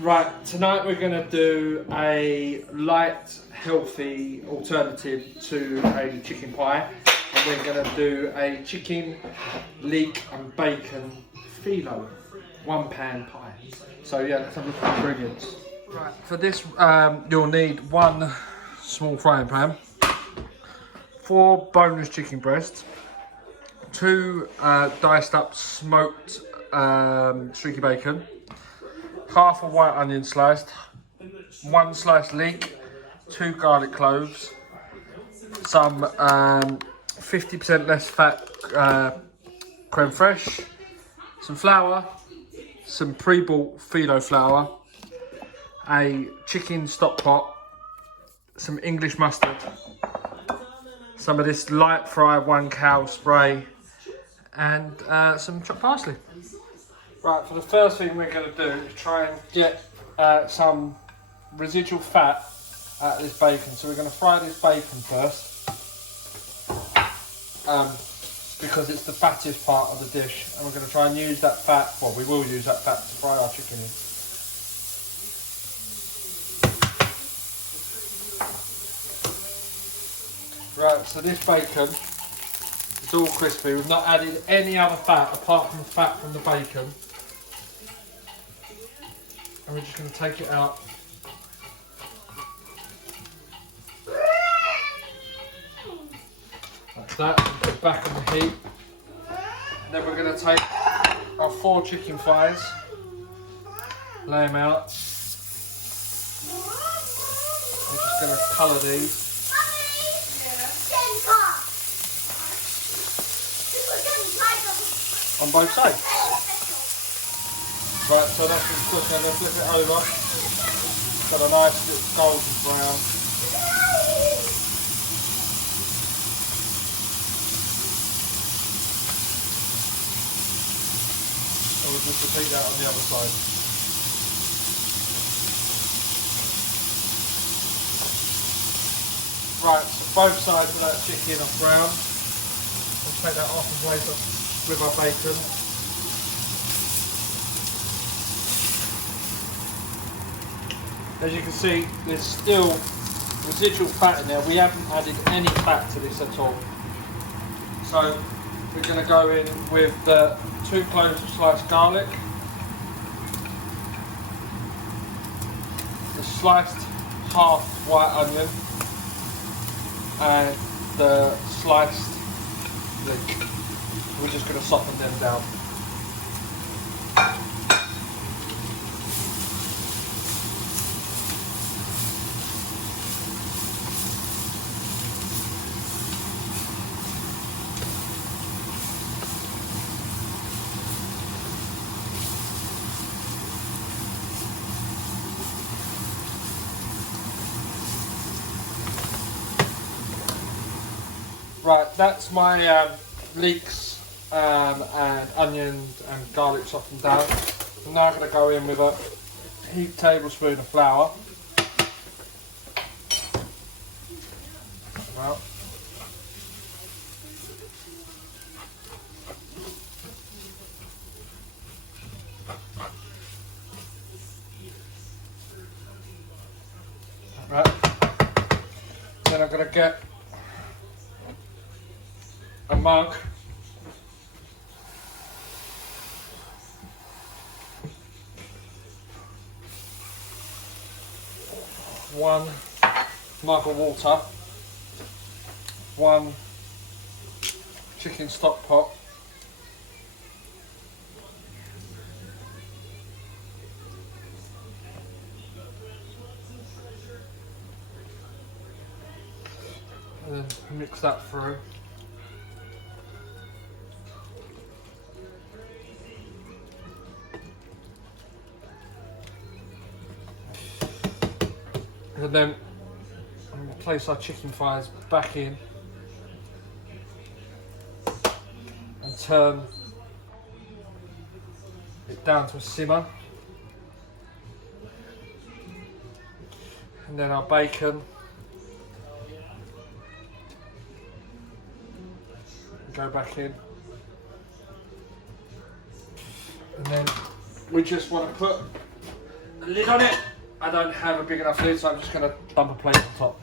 Right, tonight we're going to do a light, healthy alternative to a chicken pie. And we're going to do a chicken, leek and bacon filo, one pan pie. So yeah, let's have a look at the ingredients. Right, for this you'll need one small frying pan, 4 boneless chicken breasts, 2 diced up smoked streaky bacon, half a white onion sliced, 1 sliced leek, 2 garlic cloves, some 50% less fat creme fraiche, some flour, some pre-bought filo flour, a chicken stock pot, some English mustard, some of this light fry 1 cow spray, and some chopped parsley. Right, for the first thing we're going to do is try and get some residual fat out of this bacon. So we're going to fry this bacon first, because it's the fattest part of the dish, and we're going to try and use that fat, well, we will use that fat to fry our chicken in. Right, so this bacon is all crispy. We've not added any other fat apart from the fat from the bacon. And we're just going to take it out. Like that, and put it back on the heat. And then we're going to take our 4 chicken thighs, lay them out. We're just going to colour these. On both sides. Right, so that's been cooked, and then flip it over. Got a nice little golden brown. And we'll just repeat that on the other side. Right, so both sides of that chicken are brown. We'll take that off and place it with our bacon. As you can see, there's still residual fat in there. We haven't added any fat to this at all. So we're going to go in with the 2 cloves of sliced garlic, the sliced half white onion, and the sliced leek. We're just going to soften them down. Right, that's my leeks and onion and garlic softened down. I'm now going to go in with a heaped tablespoon of flour. Well, right. Then I'm going to get a mug, one mug of water, 1 chicken stock pot, and then mix that through. And then I'm going to place our chicken thighs back in and turn it down to a simmer. And then our bacon. Go back in. And then we just want to put a the lid on it. I don't have a big enough lid, so I'm just going to dump a plate on top.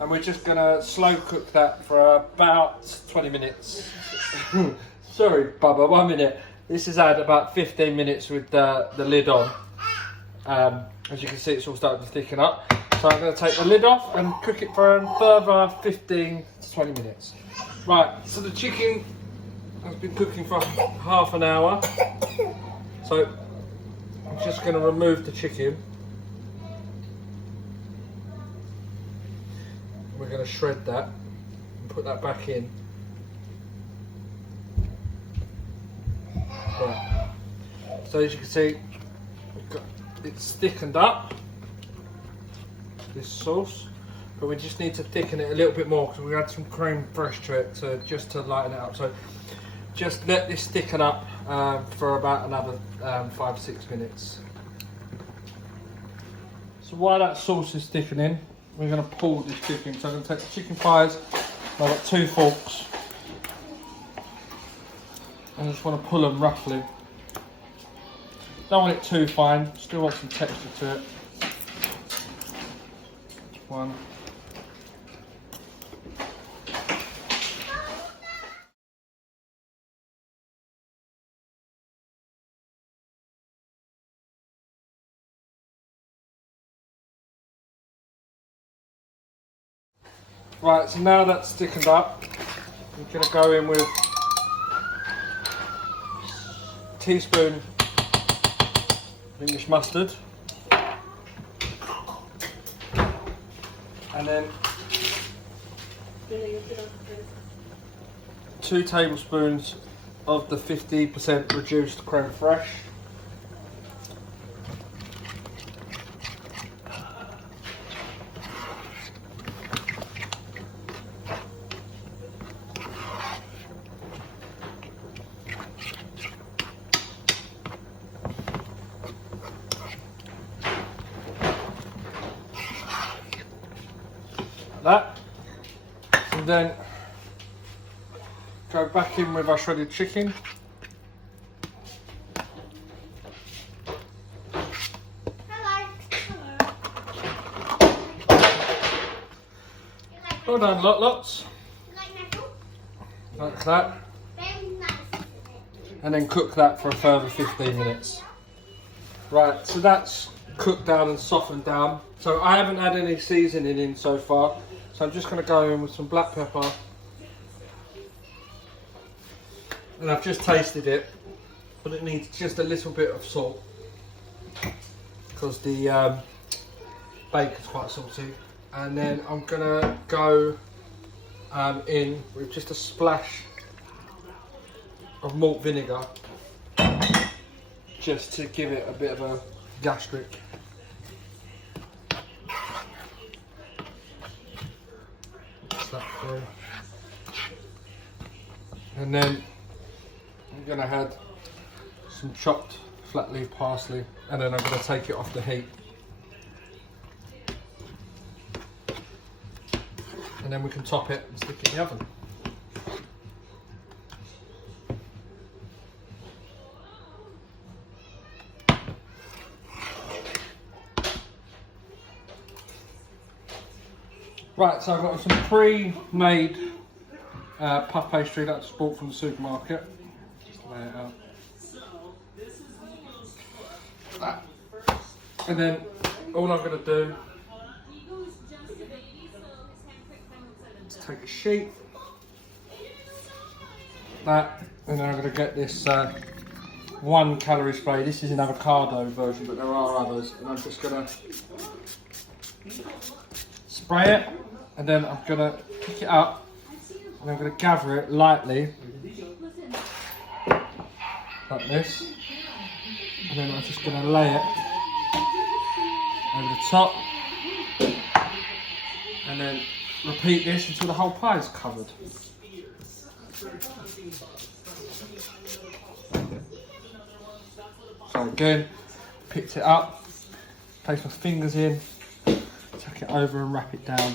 And we're just going to slow cook that for about 20 minutes. Sorry, Bubba, 1 minute. This has had about 15 minutes with the lid on. As you can see, it's all starting to thicken up. So I'm going to take the lid off and cook it for a further 15 to 20 minutes. Right, so the chicken has been cooking for half an hour. So I'm just going to remove the chicken. We're going to shred that and put that back in. Right. So as you can see, it's thickened up, this sauce, but we just need to thicken it a little bit more because we add some crème fraîche to it just to lighten it up. So just let this thicken up for about another 5-6 minutes. So while that sauce is thickening, we're going to pull this chicken. So I'm going to take the chicken thighs. I've got 2 forks. I just want to pull them roughly. Don't want it too fine, still want some texture to it. 1. Right, so now that's thickened up, we're going to go in with a teaspoon of English mustard, and then 2 tablespoons of the 50% reduced crème fraîche. That, and then go back in with our shredded chicken. Well done, lots. Like that. And then cook that for a further 15 minutes. Right, so that's cooked down and softened down. So I haven't had any seasoning in so far. So I'm just going to go in with some black pepper. And I've just tasted it, but it needs just a little bit of salt because the bacon's quite salty. And then I'm going to go in with just a splash of malt vinegar just to give it a bit of a gastric. That through. And then I'm going to add some chopped flat leaf parsley, and then I'm going to take it off the heat. And then we can top it and stick it in the oven. Right, so I've got some pre-made puff pastry that I just bought from the supermarket. Just lay it out. That. And then all I'm going to do is take a sheet, that, and then I'm going to get this 1 calorie spray. This is an avocado version, but there are others, and I'm just going to spray it. And then I'm going to pick it up and I'm going to gather it lightly, like this. And then I'm just going to lay it over the top. And then repeat this until the whole pie is covered. So again, picked it up, place my fingers in, tuck it over and wrap it down.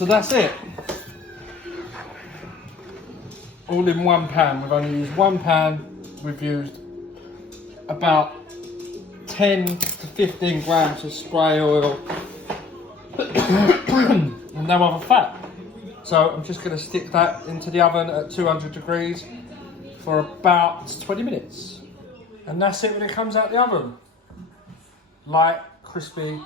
So that's it. All in one pan. We've only used one pan. We've used about 10 to 15 grams of spray oil and no other fat. So I'm just going to stick that into the oven at 200 degrees for about 20 minutes. And that's it when it comes out the oven. Light, crispy,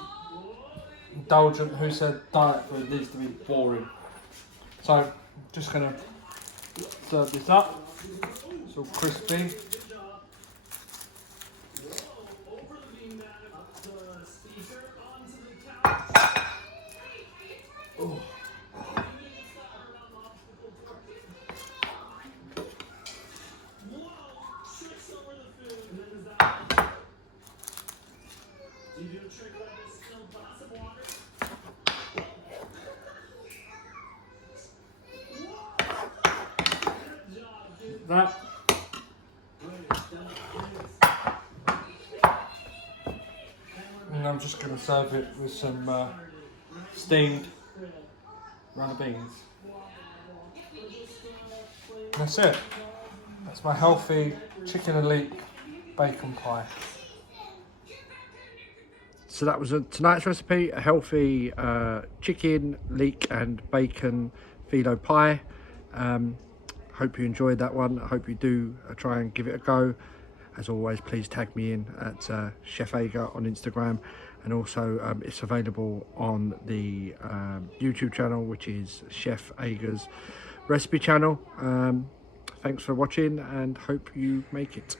indulgent. Who said diet food needs to be boring? So I'm just going to serve this up. It's all crispy. Oh. That. And I'm just going to serve it with some steamed runner beans. And that's it. That's my healthy chicken and leek bacon pie. So that was tonight's recipe, a healthy chicken, leek and bacon filo pie. Hope you enjoyed that one. I hope you do try and give it a go. As always, please tag me in at Chef Ager on Instagram, and also it's available on the YouTube channel, which is Chef Ager's recipe channel. Thanks for watching and hope you make it.